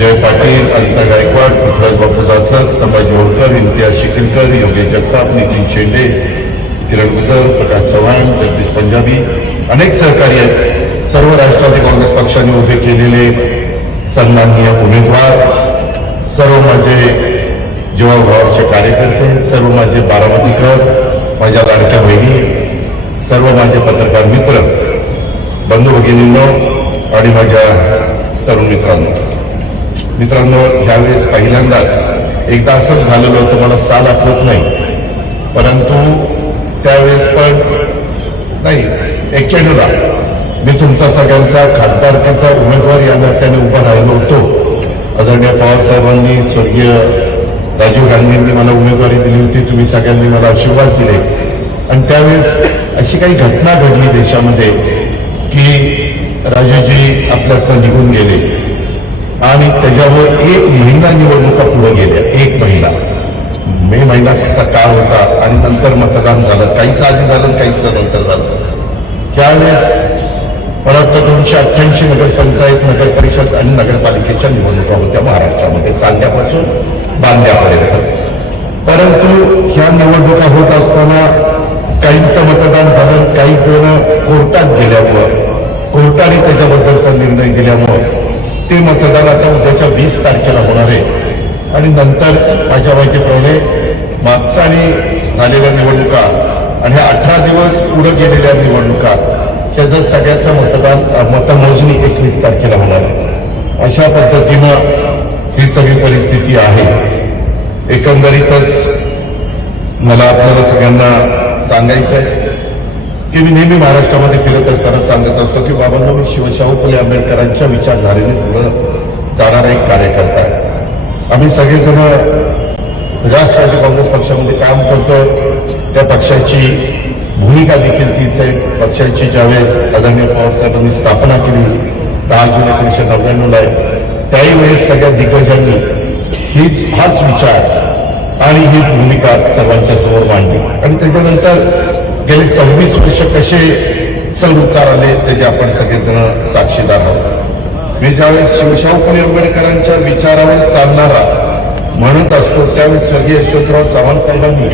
जय पाटील, अनिता गायकवाड, पृथ्वीराज बापू जाचक, संभाजी होळकर, इम्तियाज शिकिलकर, योगेश जगताप, नितीन शेंडे, किरण गुजर, प्रकाश चव्हाण, जगदीश पंजाबी, अनेक सहकारी आहेत. सर्व राष्ट्रवादी काँग्रेस पक्षाने उभे केलेले सन्माननीय उमेदवार, सर्व माझे जीवाभावाचे कार्यकर्ते, सर्व माझे बारामतीकर, माझ्या लाडक्या बहिणी, सर्व माझे पत्रकार मित्र, बंधू भगिनींनो आणि माझ्या तरुण मित्रांनो, यावेळेस पहिल्यांदाच एकदा असंच झालेलं होतं, मला साल आठवत नाही, परंतु त्यावेळेस पण नाही 91ला मी तुमचा सगळ्यांचा खासदारकीचा उमेदवार या नात्याने उभा राहिलो होतो. आदरणीय पवार साहेबांनी, स्वर्गीय राजीव गांधींनी मला उमेदवारी दिली होती. तुम्ही सगळ्यांनी मला आशीर्वाद दिले आणि त्यावेळेस अशी काही घटना घडली देशामध्ये की राजूजी आपल्यातनं निघून गेले आणि त्याच्यावर 1 महिना निवडणुका पुढे गेल्या. 1 महिना, मे महिन्याचा काळ होता आणि नंतर मतदान झालं. काहीच आधी झालं, काहीच नंतर झालं. त्यावेळेस मला वाटतं 288 नगरपंचायत, नगर परिषद आणि नगरपालिकेच्या निवडणुका होत्या महाराष्ट्रामध्ये, चांद्यापासून बांद्यापर्यंत. परंतु ह्या निवडणुका होत असताना काहींचं मतदान झालं, काही जण कोर्टात गेल्यामुळं, कोर्टाने त्याच्याबद्दलचा निर्णय दिल्यामुळं ते मतदान आता उद्याच्या 20 तारखेला होणार आहे. आणि नंतर माझ्या माहितीप्रमाणे मागचा आणि झालेल्या निवडणुका आणि 18 दिवस पुढे गेलेल्या निवडणुका त्याचं सगळ्याचं मतमोजणी 21 तारखेला होणार आहे. अशा पद्धतीनं ही सगळी परिस्थिती आहे. एकंदरीतच मला आपल्याला सगळ्यांना सांगायचं आहे की मी नेहमी महाराष्ट्रामध्ये फिरत असताना सांगत असतो की बाबांनो, मी शिवशाहू फुले आंबेडकरांच्या विचारधारेने पुढे जाणारा एक कार्यकर्ता आहे. आम्ही सगळेजण राष्ट्रवादी काँग्रेस पक्षामध्ये काम करतो. त्या पक्षाची भूमिका देखील तीच आहे. पक्षाची ज्यावेळेस आदरणीय पवार साहेबांनी स्थापना केली 10 जून 1999 आहे, त्याही वेळेस सगळ्या दिग्गजांनी हाच विचार आणि ही भूमिका सर्वांच्या समोर मांडली. आणि त्याच्यानंतर गेले 26 वर्ष कसे चढ-उतार आले त्याचे आपण सगळेजण साक्षीदार आहोत. मी ज्यावेळेस शिवशाहू फुले आंबेडकरांच्या विचारावर चालणारा म्हणत असतो, त्यावेळेस स्वर्गीय यशवंतराव चव्हाण साहेबांनी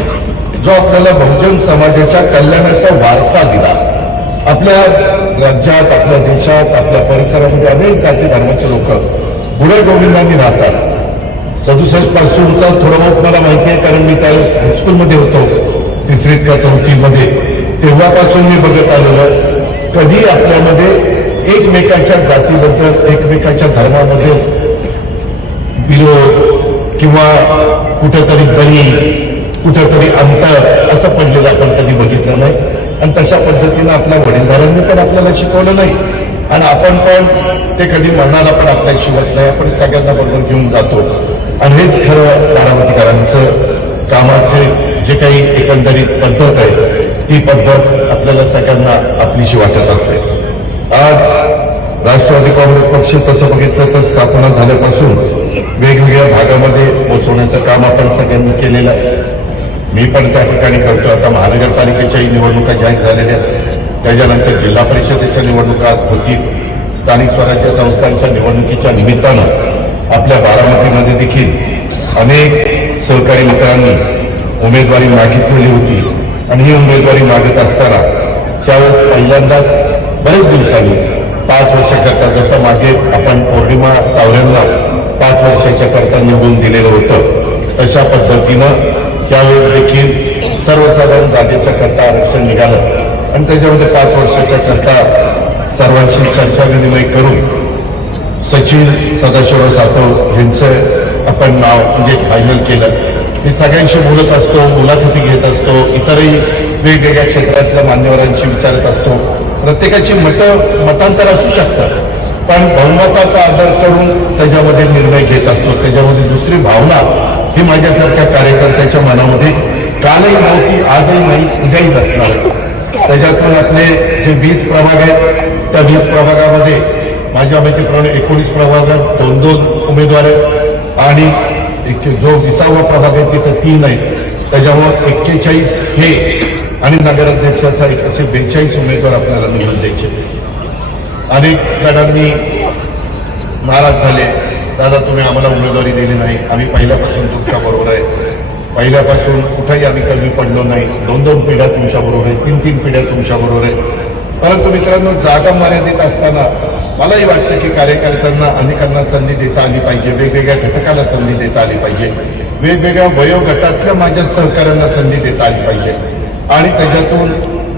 जो आपल्याला बहुजन समाजाच्या कल्याणाचा वारसा दिला. आपल्या राज्यात, आपल्या देशात, आपल्या परिसरामध्ये अनेक जाती धर्माचे लोक पुढे गोविंदांनी राहतात. 67 पासूनचा थोडं बहुत मला माहिती आहे, कारण मी त्यावेळेस हायस्कूलमध्ये होतो, 3री का 4थीमध्ये. तेव्हापासून मी बघत आलेलं, कधी आपल्यामध्ये एकमेकाच्या जातीबद्दल, एकमेकाच्या धर्मामध्ये विरोध किंवा कुठेतरी दरी, कुठेतरी अंतर असं पडलेलं आपण कधी बघितलं नाही. आणि तशा पद्धतीनं आपल्या वडीलधाऱ्यांनी पण आपल्याला शिकवलं नाही आणि आपण पण ते कधी मनाला पण आपल्याला शिवत नाही. आपण सगळ्यांना बरोबर घेऊन जातो आणि हेच खरं बारामतीकरांचं कामाचे जे काही एकंदरीत पद्धत आहे, ती पद्धत आपल्याला सगळ्यांना आपलीशी वाटत असते. आज राष्ट्रवादी काँग्रेस पक्ष तसं बघितलं तर स्थापना झाल्यापासून वेगवेगळ्या भागामध्ये पोहोचवण्याचं काम आपण सगळ्यांनी केलेलं आहे. मी पण त्या ठिकाणी करतो. आता महानगरपालिकेच्याही निवडणुका जाहीर झालेल्या आहेत, त्याच्यानंतर जिल्हा परिषदेच्या निवडणुका होतील. स्थानिक स्वराज्य संस्थांच्या निवडणुकीच्या निमित्तानं आपल्या बारामतीमध्ये देखील अनेक सहकारी मित्रांनी उमेदवारी मागितलेली होती आणि ही उमेदवारी मागत असताना त्यावेळेस पहिल्यांदाच बरेच दिवसांनी 5 वर्षाकरता, जसं मागे आपण पौर्णिमा तावऱ्यांना 5 वर्षाच्या करता निवडून दिलेलं होतं, तशा पद्धतीनं त्यावेळेस देखील सर्वसाधारण जागेच्या करता आरक्षण निघालं आणि त्याच्यामध्ये 5 वर्षाच्या करता सर्वांशी चर्चा विनिमय करून सचिन सदाशिवराव सातव यांचं आपण नाव म्हणजे फायनल केलं. मी सगळ्यांशी बोलत असतो, मुलाखती घेत असतो, इतरही वेगवेगळ्या क्षेत्रातल्या मान्यवरांशी विचारत असतो. प्रत्येकाची मतांतर असू शकतात, पण बहुमताचा आदर करून त्याच्यामध्ये निर्णय घेत असतो. त्याच्यामध्ये दुसरी भावना ही माझ्यासारख्या कार्यकर्त्याच्या मनामध्ये कालही नव्हती, आजही नाही, उद्याही नसणार. त्याच्यातून आपले जे 20 प्रभाग आहेत, त्या 20 प्रभागामध्ये माझ्या माहितीप्रमाणे 19 प्रभागात 2-2 उमेदवार आहेत आणि जो 20वा प्रभाग आहे तिथं 3 आहेत. त्याच्यामुळे 41 हे आणि नगराध्यक्षाचा असे 42 उमेदवार आपल्याला निवडून द्यायचे. अनेक जणांनी नाराज झाले, दादा तुम्ही आम्हाला उमेदवारी दिली नाही, आम्ही पहिल्यापासून तुमच्या बरोबर आहे, पहिल्यापासून कुठेही आम्ही कमी पडलो नाही, 2-2 पिढ्या तुमच्या बरोबर आहे, 3-3 पिढ्या तुमच्या बरोबर आहे. परंतु मित्रांनो, जागा मर्यादित असताना मलाही वाटतं की कार्यकर्त्यांना अनेकांना संधी देता आली पाहिजे, वेगवेगळ्या घटकाला संधी देता आली पाहिजे, वेगवेगळ्या वयोगटातल्या माझ्या सहकाऱ्यांना संधी देता आली पाहिजे. आणि त्याच्यातून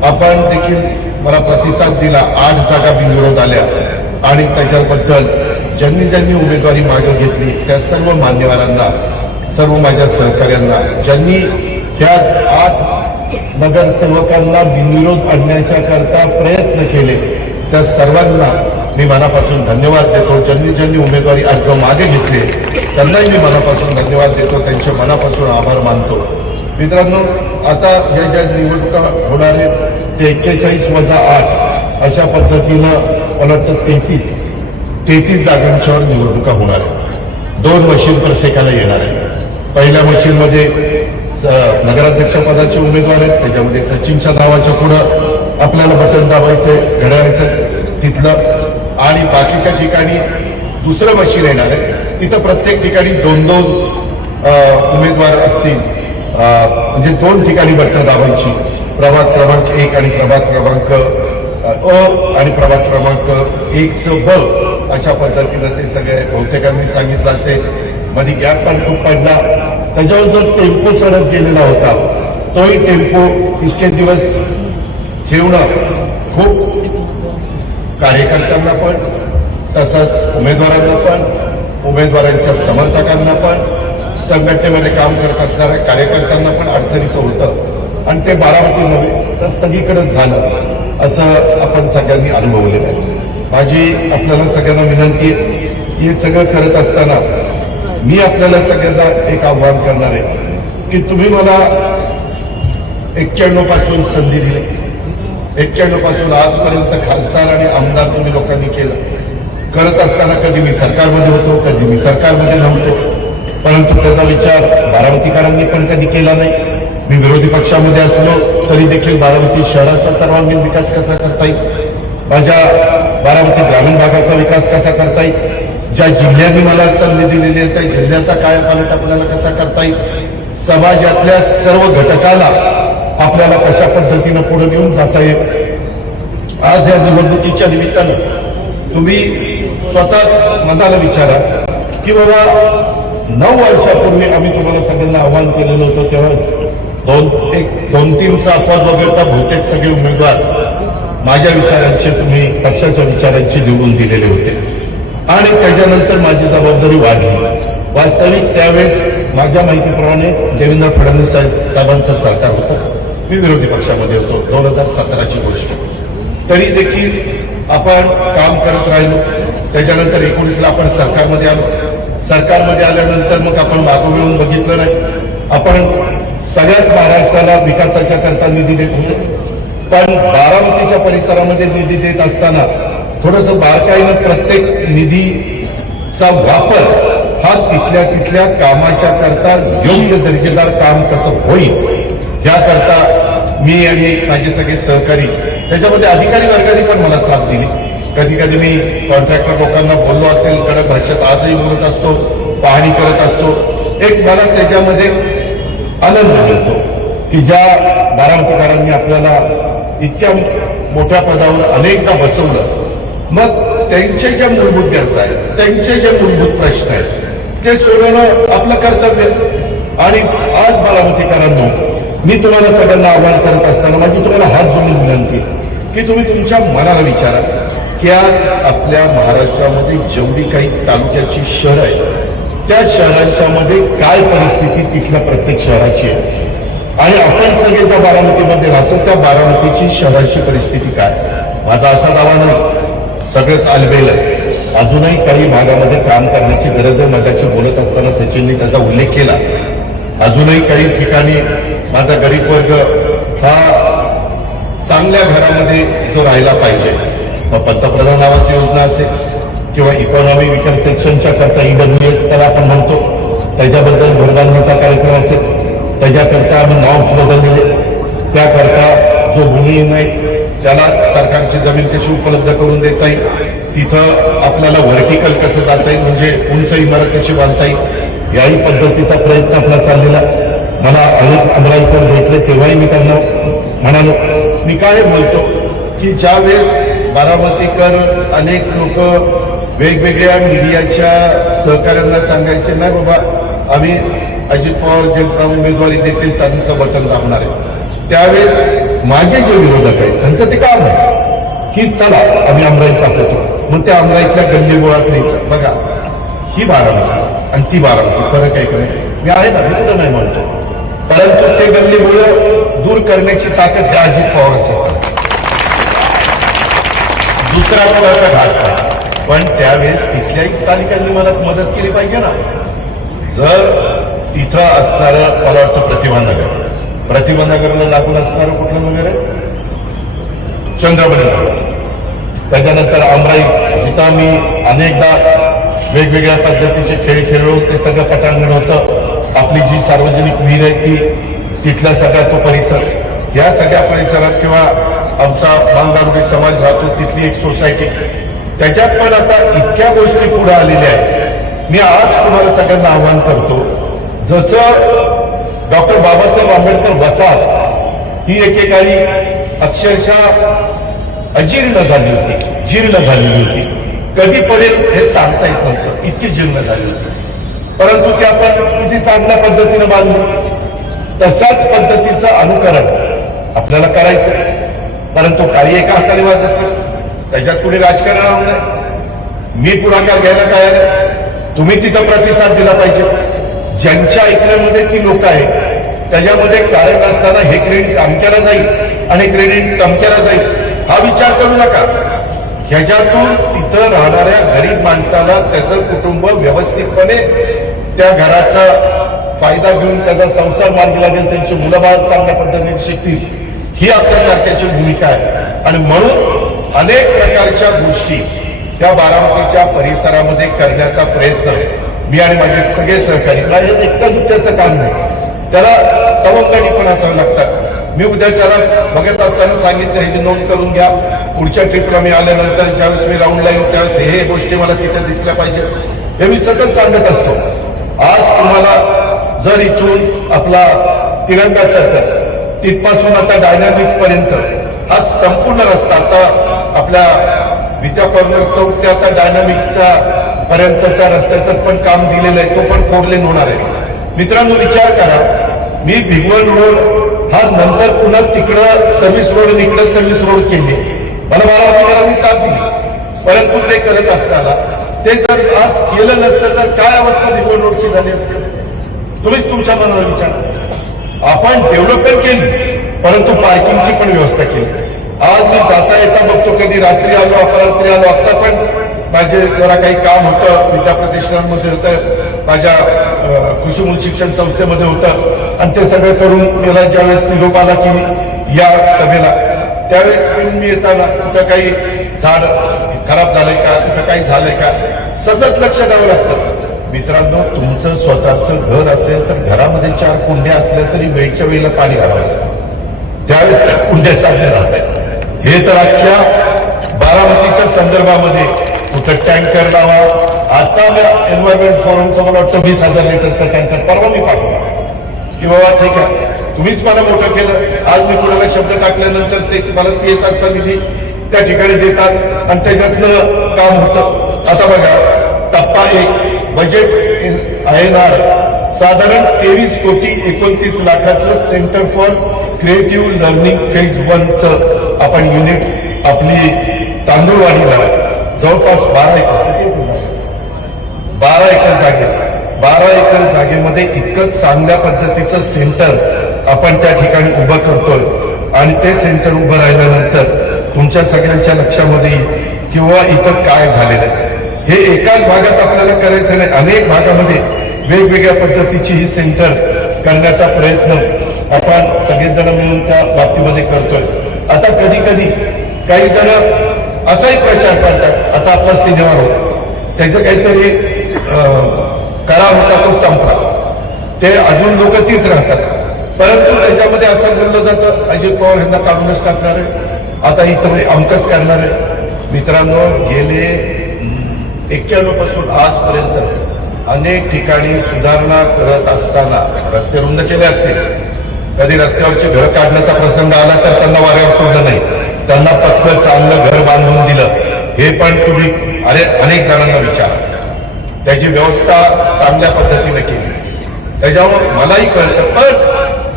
आपण देखील मला प्रतिसाद दिला, 8 जागा बिनविरोध आल्या आणि त्याच्याबद्दल ज्यांनी ज्यांनी उमेदवारी मागे घेतली त्या सर्व मान्यवरांना, सर्व माझ्या सहकाऱ्यांना, ज्यांनी ह्या 8 नगरसेवकांना बिनविरोध आणण्याच्या करता प्रयत्न केले, त्या सर्वांना मी मनापासून धन्यवाद देतो. ज्यांनी ज्यांनी उमेदवारी आज जो मागे घेतली त्यांनाही मी मनापासून धन्यवाद देतो, त्यांचे मनापासून आभार मानतो. मित्रांनो, आता ज्या निवडणुका होणार आहेत ते 41+8 अशा पद्धतीनं मला वाटतं 33 जागांच्यावर निवडणुका होणार आहेत. 2 मशीन प्रत्येकाला येणार आहे. पहिल्या मशीनमध्ये नगराध्यक्ष पदाचे उमेदवार आहेत, त्याच्यामध्ये सचिनच्या नावाच्या पुढं आपल्याला बटन दाबायचंय घड्याळाचं तिथलं, आणि बाकीच्या ठिकाणी दुसरं मशीन येणार आहे. तिथं प्रत्येक ठिकाणी 2-2 उमेदवार असतील, म्हणजे 2 ठिकाणी बटन दाबायची, प्रभाग क्रमांक 1 आणि प्रभाग क्रमांक अ आणि प्रभाग क्रमांक 1चं ब अशा पद्धतीनं ते सगळे बहुतेकांनी सांगितलं असेल. मध्ये गॅप पण खूप पडला. त्याच्यावर जो टेम्पो चढत गेलेला होता तोही टेम्पो 30 दिवस ठेवणं खूप कार्यकर्त्यांना पण, तसंच उमेदवारांना पण, उमेदवारांच्या समर्थकांना पण, संघटनेमध्ये काम करत असणाऱ्या कार्यकर्त्यांना पण अडचणीचं होतं. आणि ते बारामती नव्हे तर सगळीकडे झालं असं आपण सगळ्यांनी अनुभवलेलं आहे. माझी आपल्याला सगळ्यांना विनंती आहे, हे सगळं करत असताना मी आपल्याला सगळ्यांना एक आव्हान करणार आहे की तुम्ही मला 91 पासून संधी दिली, 91 पासून आजपर्यंत खासदार आणि आमदार तुम्ही लोकांनी केलं. करत असताना कधी मी सरकारमध्ये होतो, कधी मी सरकारमध्ये नव्हतो, परंतु त्याचा विचार बारामतीकरांनी पण कधी केला नाही. मी विरोधी पक्षामध्ये असलो तरी देखील बारामती शहराचा सर्वांगीण विकास कसा करता येईल, माझ्या बारामती ग्रामीण भागाचा विकास कसा करता येईल, ज्या जिल्ह्यांनी मला संधी दिलेली आहे त्या जिल्ह्याचा कायापालट आपल्याला कसा करता येईल, समाजातल्या सर्व घटकाला आपल्याला कशा पद्धतीनं पुढे घेऊन जाता येईल. आज या निवडणुकीच्या निमित्तानं तुम्ही स्वतःच मनाला विचारा की बाबा 9 वर्षापूर्वी आम्ही तुम्हाला सगळ्यांना आव्हान केलेलं होतं, तेव्हा 2-3चा अपवाद वगळता बहुतेक सगळे उमेदवार माझ्या विचारांचे, तुम्ही पक्षाच्या विचारांचे निवडून दिलेले होते. आणि त्याच्यानंतर माझी जबाबदारी वाढली. वास्तविक त्यावेळेस माझ्या माहितीप्रमाणे देवेंद्र फडणवीस साहेबांचं सरकार होतं, मी विरोधी पक्षामध्ये होतो, 2017ची गोष्ट. तरी देखील आपण काम करत राहिलो. त्याच्यानंतर 19ला आपण सरकारमध्ये आलो. सरकारमध्ये आल्यानंतर मग आपण मागं मिळून बघितलं नाही. आपण सगळ्याच महाराष्ट्राला विकासाच्या करता निधी देत होतो, पण बारामतीच्या परिसरामध्ये निधी देत असताना थोडंसं बारकाईनं प्रत्येक निधीचा वापर हा तिथल्या कामाच्या करता योग्य दर्जेदार काम कसं होईल याकरता मी आणि माझे सगळे सहकारी, त्याच्यामध्ये अधिकारी वर्गाने पण मला साथ दिली. कधी कधी मी कॉन्ट्रॅक्टर लोकांना बोललो असेल, कडक भाषेत आजही बोलत असतो, पाहणी करत असतो. एक मला त्याच्यामध्ये आनंद मिळतो की ज्या बारामतीकरांनी आपल्याला इतक्या मोठ्या पदावर अनेकदा बसवलं, मग त्यांचे ज्या मूलभूत गरजा आहेत, त्यांचे जे मूलभूत प्रश्न आहेत ते सोडवणं आपलं कर्तव्य. आणि आज बारामतीकरांनो, मी तुम्हाला सगळ्यांना आव्हान करत असताना माझी तुम्हाला हात जोडून विनंती की तुम्ही तुमच्या मनाला विचारा की आज आपल्या महाराष्ट्रामध्ये जेवढी काही तालुक्याची शहरं आहेत त्या शहरांच्या मध्ये काय परिस्थिती तिथल्या प्रत्येक शहराची आहे, आणि आपण सगळे ज्या बारामतीमध्ये राहतो त्या बारामतीची शहराची परिस्थिती काय. माझा असा दावा नाही, सगळंच आलबेल आहे. अजूनही काही भागामध्ये काम करण्याची गरज आहे. मगाशी बोलत असताना सचिनने त्याचा उल्लेख केला. अजूनही काही ठिकाणी माझा गरीब वर्ग हा चांगल्या घरामध्ये जो राहायला पाहिजे, मग पंतप्रधान आवास योजना असेल किंवा इकॉनॉमी विकास सेक्शनच्या करता EWS त्याला आपण म्हणतो, त्याच्याबद्दल घरबांधणीचा कार्यक्रम असेल, त्याच्याकरता आम्ही नॉर्म्स बदललेले, त्याकरता जो भूमिहीन आहे त्याला सरकारची जमीन कशी उपलब्ध करून देता येईल, तिथं आपल्याला व्हर्टिकल कसं जाता येईल, म्हणजे उंच इमारत कशी बांधता येईल, याही पद्धतीचा प्रयत्न आपला चाललेला. मला अनेक अमरावतीकर भेटले तेव्हाही मी त्यांना म्हणालो, मी काय बोलतो की ज्यावेळेस बारामतीकर अनेक लोक वेगवेगळ्या मीडियाच्या सहकार्यांना सांगायचे नाही बाबा आम्ही अजित पवार जे उमेदवारी देतील त्यांचं बटन दाबणार आहे, त्यावेळेस माझे जे विरोधक आहेत त्यांचं ते काम आहे की चला आम्ही अमरावती टाकतो, मग त्या अमरावतीच्या गल्ली गोळात न्यायचं. बघा ही बारामती आणि ती बारामती फरक आहे का नाही? मी आहे ना, मी कुठं नाही म्हणतो, परंतु ते गल्ली गोळ दूर करण्याची ताकद हे अजित पवारांची. दुसरा कोणाचा घास नाही, पण त्यावेळेस तिथल्याही स्थानिकांनी मला मदत केली पाहिजे ना. जर तिथं असणारं मला वाटतं प्रतिभा नगरला लागून असणारं कुठलं नगर आहे? चंद्रबनी नगर. त्याच्यानंतर अमराई जिथं आम्ही अनेकदा वेगवेगळ्या पद्धतीचे खेळ खेळलो, ते सगळं पटांगण होतं. आपली जी सार्वजनिक विहीर आहे ती तिथला सगळा तो परिसर, या सगळ्या परिसरात किंवा आमचा मांगारुडी समाज राहतो तिथली एक सोसायटी, त्याच्यात पण आता इतक्या गोष्टी पुढे आलेल्या आहेत. मी आज तुम्हाला सगळ्यांना आवाहन करतो, जसं डॉक्टर बाबासाहेब आंबेडकर वसाहत ही एकेकाळी अक्षरशः अजीर्ण झाली होती, जीर्ण झालेली होती, कधी पडेल हे सांगता येत नव्हतं, इतकी जीर्ण झाली होती. परंतु ती आपण किती चांगल्या पद्धतीनं बांधली, तशाच पद्धतीचं अनुकरण आपल्याला करायचं. परंतु काही एका हाताने वाजत नाही, त्याच्यात कुणी राजकारण राहून नाही. मी पुढाकार घ्यायला तयार आहे, तुम्ही तिथं प्रतिसाद दिला पाहिजे. ज्यांच्या ऐकण्यामध्ये ती लोक आहेत त्याच्यामध्ये कारण असताना हे क्रेडिट अमक्याला जाईल आणि क्रेडिट तमक्याला जाईल हा विचार करू नका. ह्याच्यातून तिथं राहणाऱ्या गरीब माणसाला त्याचं कुटुंब व्यवस्थितपणे त्या घराचा फायदा घेऊन त्याचा संसार मार्गी लागेल, त्यांची मुलं बाळ चांगल्या पद्धतीने शिकतील, ही आपल्यासारख्याची भूमिका आहे. आणि म्हणून अनेक प्रकारच्या गोष्टी त्या बारामतीच्या परिसरामध्ये करण्याचा प्रयत्न मी आणि माझे सगळे सहकारी, माझ्या एकटा दुट्याचं काम नाही, त्याला सवंगडी पण असावं लागतात. मी उद्याच्याला बघत असताना सांगितलं ह्याची नोंद करून घ्या, पुढच्या ट्रिपला मी आल्यानंतर ज्यावेळेस मी राऊंडला येऊ त्यावेळेस हे गोष्टी मला तिथे दिसल्या पाहिजे, हे मी सतत सांगत असतो. आज तुम्हाला जर इथून आपला तिरंगा सर्कल तिथपासून आता डायनामिक्स पर्यंत हा संपूर्ण रस्ता, आता आपल्या विद्या कॉर्नर चौक ते आता डायनामिक्सच्या पर्यंतचा रस्त्याचं पण काम दिलेलं आहे, तो पण 4 लेन होणार आहे. मित्रांनो विचार करा, मी भिगवण रोड हा नंतर पुन्हा तिकडं सर्व्हिस रोड आणि इकडं सर्व्हिस रोड केली, मला बारामतीकरांनी साथ दिली. परंतु ते करत असताना ते जर आज केलं नसतं तर काय अवस्था भिगवण रोडची झाली असते? तुम्हीच तुमच्या मनाला विचार. आपण डेव्हलपमेंट केली परंतु पार्किंगची पण व्यवस्था केली. आज मी जाता येता बघतो, कधी रात्री आलो अपरात्री आलो, आता पण माझे जरा काही काम होतं विद्या प्रतिष्ठानमध्ये होतं, माझ्या कृषी मूल शिक्षण संस्थेमध्ये होतं, आणि ते सगळं करून मला ज्यावेळेस निरोप आला की या सभेला, त्यावेळेस मी येताना कुठं काही झाड खराब झालंय का, कुठं काही झालंय का, सतत लक्ष द्यावं लागतं. मित्रांनो तुमचं स्वतःचं घर असेल तर घरामध्ये 4 कुंड्या असल्या तरी वेळच्या वेळेला पाणी घालावं लागतं, त्यावेळेस त्या कुंड्या चांगल्या राहत आहेत. हे तर अख्ख्या बारामतीच्या संदर्भामध्ये कुठं टँकर लावा. आता एन्व्हायरमेंट फोरमचं मला वाटतं 20,000 लिटरचा टँकर परवा मी पाठवला की बाबा ठीक आहे तुम्हीच मला मोठं केलं. आज मी कुणाला शब्द टाकल्यानंतर ते मला CSRचा निधी त्या ठिकाणी देतात आणि त्याच्यातलं काम होतं. आता बघा टप्पा 1 बजेट INR साधारण 23,29,00,000चं centre for creative learning phase 1चं आपण युनिट आपली तांदूळवाडीला जवळपास 12 एकर जागेमध्ये इतकं चांगल्या पद्धतीचं सेंटर आपण त्या ठिकाणी उभं करतोय. आणि ते सेंटर उभं राहिल्यानंतर तुमच्या सगळ्यांच्या लक्षामध्ये येईल किंवा इथं काय झालेलं आहे. हे एकाच भागात आपल्याला करायचं नाही, अनेक भागामध्ये वेगवेगळ्या पद्धतीची ही सेंटर करण्याचा प्रयत्न आपण सगळेजण मिळून त्या बाबतीमध्ये करतोय. आता कधी कधी काही जण असाही प्रचार करतात, आता आपला सिनेमा होता त्याचं काहीतरी करार होता तो संपला, ते अजून लोक तीच राहतात. परंतु त्याच्यामध्ये असं बोललं जातं अजित पवार यांना काढूनच टाकणार आहे, आता इथं म्हणजे अमकच करणार आहे. मित्रांनो, गेले 91 पासून आजपर्यंत अनेक ठिकाणी सुधारणा करत असताना रस्ते रुंद केले असतील, कधी रस्त्यावरची घरं काढण्याचा प्रसंग आला तर त्यांना वाऱ्यावर सोडलं नाही, त्यांना पक्क चांगलं घर बांधून दिलं. हे पण तुम्ही अनेक जणांना विचार, त्याची व्यवस्था चांगल्या पद्धतीने केली. त्याच्यावर मलाही कळतं. पण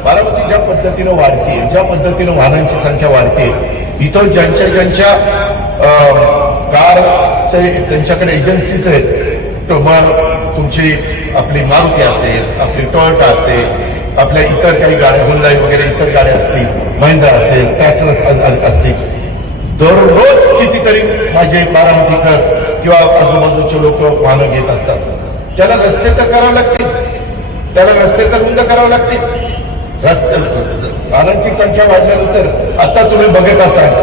बारामती ज्या पद्धतीनं वाढते, ज्या पद्धतीनं वाहनांची संख्या वाढते, इथं ज्यांच्या कारचे त्यांच्याकडे एजन्सीज आहेत, मग तुमची आपली मारुती असेल, आपली टोयोटा असेल, आपल्या इतर काही गाड्या, हुंडाई वगैरे इतर गाड्या असतील, महिंद्रा असेल, ट्रॅक्टर असतील, दररोज कितीतरी माझे बारामतीकर किंवा आजूबाजूचे लोक वाहनं घेत असतात. त्याला रस्ते तर करावे लागतील, त्याला रस्ते तर रुंद करावे लागतील. रस्ते वाहनांची संख्या वाढल्यानंतर आता तुम्ही बघत असाल,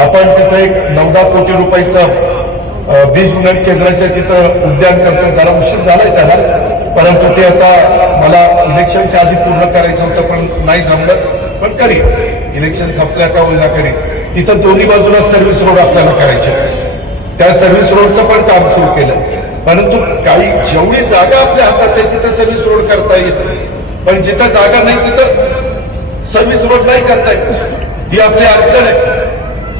आपण तिथं एक 9-10 कोटी रुपयाचं बीज उन्नत केंद्राच्या तिथं उद्यान करतात. जरा उशीर झालाय त्याला, परंतु ते आता मला इलेक्शनच्या आधी पूर्ण करायचं होतं, पण नाही जमलं. पण करी, इलेक्शन संपल्या का होईना करी. तिथं दोन्ही बाजूला सर्व्हिस रोड आपल्याला करायचे, त्या सर्व्हिस रोडचं पण काम सुरू केलं. परंतु काही जेवढी जागा आपल्या हातात आहे तिथं सर्व्हिस रोड करता येते, पण जिथं जागा नाही तिथं सर्व्हिस रोड नाही करता येत. ही आपली अडचण आहे.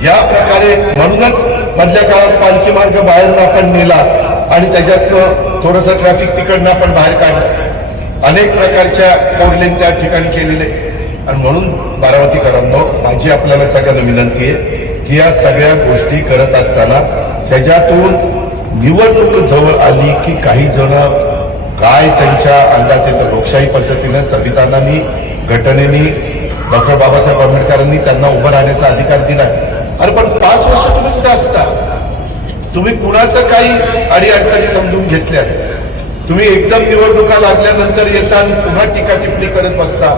या प्रकारे म्हणूनच मधल्या काळात पालखी मार्ग बाहेर आपण नेला आणि त्याच्यातनं थोडंसं ट्रॅफिक तिकडनं आपण बाहेर काढलं. अनेक प्रकारच्या 4 लेन त्या ठिकाणी केलेले. आणि म्हणून बारामतीकरांनो, माझी आपल्याला सगळ्यांना विनंती आहे की या सगळ्या गोष्टी करत असताना त्याच्यातून निवडणूक जवळ आली की काही जण काय त्यांच्या अंगात येतं. लोकशाही पद्धतीनं संविधानाने, घटनेने, डॉक्टर बाबासाहेब आंबेडकरांनी त्यांना उभं राहण्याचा अधिकार दिलाय. अरे पण 5 वर्ष तुम्ही कुठे असता? तुम्ही कुणाचं काही अडीअडचणी समजून घेतल्यात? तुम्ही एकदम निवडणुका लागल्यानंतर येता आणि पुन्हा टीका टिप्पणी करत बसता.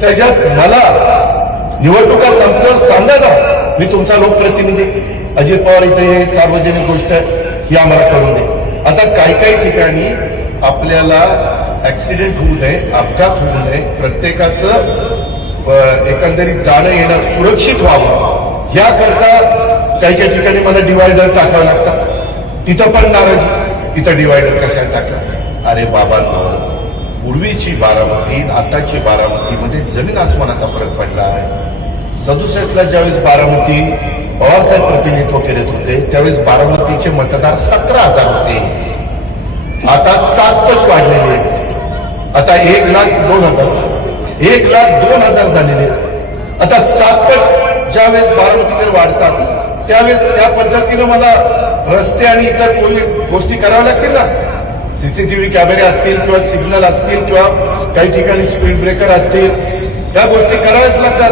त्याच्यात मला निवडणुका संपल्यावर सांगा ना, मी तुमचा लोकप्रतिनिधी अजित पवार इथे हे सार्वजनिक गोष्ट ही आम्हाला करून दे. आता काही ठिकाणी आपल्याला ऍक्सिडेंट होऊ नये, अपघात होऊ नये, प्रत्येकाचं एकंदरीत जाणं येणं सुरक्षित व्हावं, याकरता काही ठिकाणी मला डिवायडर टाकावं लागतात. तिथं पण नाराजी, इथं डिवायडर कशाला टाकला? अरे बाबा, पूर्वीची बारामती आताची बारामतीमध्ये जमीन आसमानाचा फरक पडला आहे. 67ला ज्यावेळेस बारामती पवारसाहेब प्रतिनिधित्व करत होते त्यावेळेस बारामतीचे मतदार 17,000 होते. आता 7 पट वाढलेले. आता 1,02,000 झालेले. आता 7 पट ज्यावेळेस बारामतीकडे वाढतात त्यावेळेस त्या पद्धतीनं मला रस्ते आणि इतर गोष्टी कराव्या लागतील ना. सीसीटीव्ही कॅमेरे असतील किंवा सिग्नल असतील किंवा काही ठिकाणी स्पीड ब्रेकर असतील, त्या गोष्टी कराव्याच लागतात.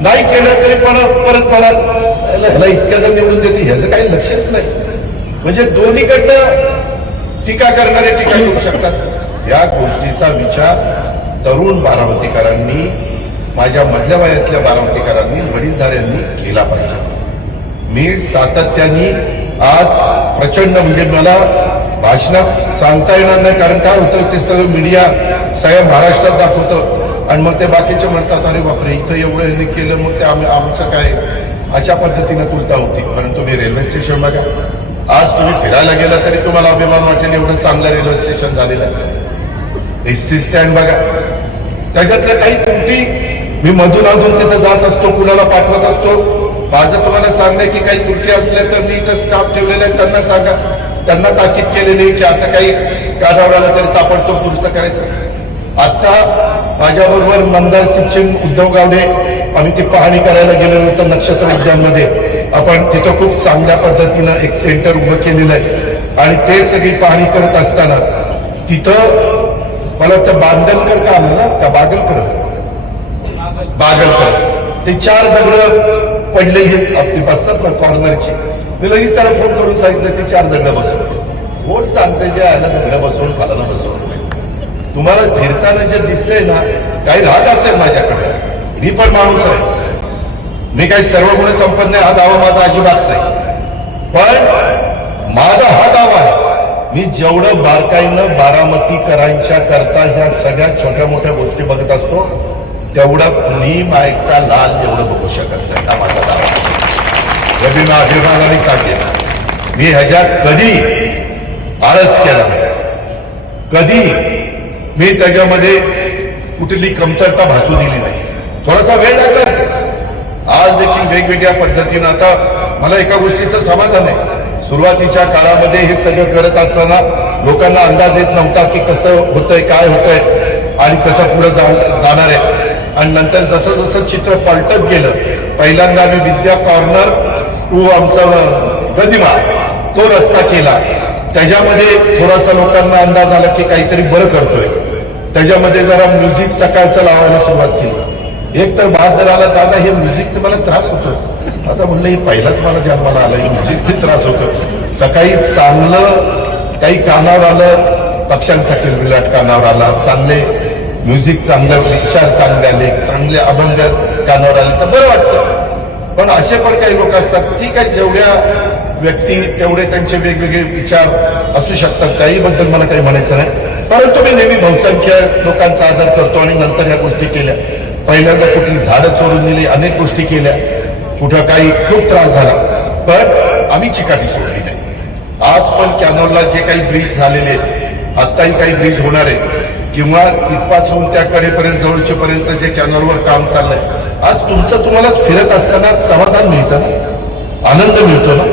नाही केलं तरी पण परत मला ह्याला इतक्या जण निवडून देते, ह्याचं काही लक्षच नाही. म्हणजे दोन्हीकडनं टीका करणारे टीका करू शकतात. या गोष्टीचा विचार तरुण बारामतीकरांनी, माझ्या मधल्या वयातल्या बारामतीकरांनी, वडीलधाऱ्यांनी केला पाहिजे. मी सातत्याने आज प्रचंड, म्हणजे मला भाषणात सांगता येणार नाही, कारण काय होतं ते सगळं मीडिया सगळ्या महाराष्ट्रात दाखवतं आणि मग ते बाकीचे म्हणतात अरे बापरे इथं एवढं यांनी केलं, मग ते आमचं काय, अशा पद्धतीनं तुलता होती. परंतु मी रेल्वे स्टेशन बघा, आज तुम्ही फिरायला गेला तरी तुम्हाला अभिमान वाटेल एवढं चांगलं रेल्वे स्टेशन झालेलं आहे. एसटी स्टँड बघा, त्याच्यातल्या काही त्रुटी मी मधून तिथं जात असतो, कुणाला पाठवत असतो. माझं तुम्हाला सांगणं की काही त्रुटी असल्या तर मी इथं स्टाफ ठेवलेला आहे, त्यांना सांगा, त्यांना ताकीद केलेली की असं काही काढावं आलं तरी ताबडतोब दुरुस्त करायचं. आता माझ्याबरोबर मंदार सिंचन, उद्धव गावडे, आम्ही ती पाहणी करायला गेलेलो होतो नक्षत्र उद्यानमध्ये. आपण तिथं खूप चांगल्या पद्धतीनं एक सेंटर उभं केलेलं आहे आणि ते सगळी पाहणी करत असताना तिथं मला वाटतं बांदलकर का आलं ना, का बागलकडं ते 4 दगड पडलेली आपली बसतात ना कॉर्नरची. मी लगेच त्याला फोन करून सांगितलं ते 4 दगड बसवून. कोण सांगते जे आला दगड बसवून खाला बसवून? तुम्हाला फिरताना जे दिसतंय ना, काही राग असेल माझ्याकडे, मी पण माणूस आहे, मी काही सर्व गुण संपन्न हा दावा माझा अजिबात नाही. पण माझा हा दावा आहे, मी जेवढं बारकाईनं बारामतीकरांच्या करता ह्या सगळ्या छोट्या मोठ्या गोष्टी बघत असतो तेवढा कुणी माईकचा लाल एवढं बघू शकत नाही. हा माझा दावा आहे. मी अभिमानाने सांगेन, मी ह्याच्यात कधी आळस केला नाही, कधी मी त्याच्यामध्ये कुठली कमतरता भासू दिली नाही. थोडासा वेळ लागला असेल, आज देखील वेगवेगळ्या पद्धतीनं. आता मला एका गोष्टीचं समाधान आहे, सुरुवातीच्या काळामध्ये हे सगळं करत असताना लोकांना अंदाज येत नव्हता की कसं होतंय, काय होतंय आणि कसं पुढे जाणार आहे. आणि नंतर जसं जसं चित्र पलटत गेलं, पहिल्यांदा आम्ही विद्या कॉर्नर टू आमचा गदिमा तो रस्ता केला. त्याच्यामध्ये थोडासा लोकांना अंदाज आला की काहीतरी बरं करतोय. त्याच्यामध्ये जरा म्युझिक सकाळचं लावायला सुरुवात केली. एक तर बहादर आला, दादा हे म्युझिक मला त्रास होतोय. आता म्हणलं हे पहिलाच मला जन्माला आला, हे म्युझिक त्रास होतो. सकाळी चांगलं काही कानावर आलं, पक्ष्यांचा किलबिलाट कानावर आला, चांगले म्युझिक, चांगलं विचार चांगले आले, चांगले अभंग कानावर आले तर बरं वाटतं. पण असे पण काही लोक असतात, ठीक आहे, जेवढ्या व्यक्ती तेवढे त्यांचे वेगवेगळे विचार असू शकतात, त्याहीबद्दल मला काही म्हणायचं नाही. परंतु मी नेहमी बहुसंख्य लोकांचा आदर करतो आणि नंतर या गोष्टी केल्या. पहिल्यांदा कुठली झाडं चोरून दिली, अनेक गोष्टी केल्या, कुठं काही खूप त्रास झाला, पण आम्ही चिकाटी सोडली नाही. आज पण कॅनोलला जे काही ब्रिज झालेले आहेत, आत्ताही काही ब्रिज होणार आहेत, किंवा तिथपासून त्या कडेपर्यंत जवळचे पर्यंत जे कॅनॉलवर काम चाललंय, आज तुमचं तुम्हाला फिरत असताना समाधान मिळतं ना, आनंद मिळतो ना.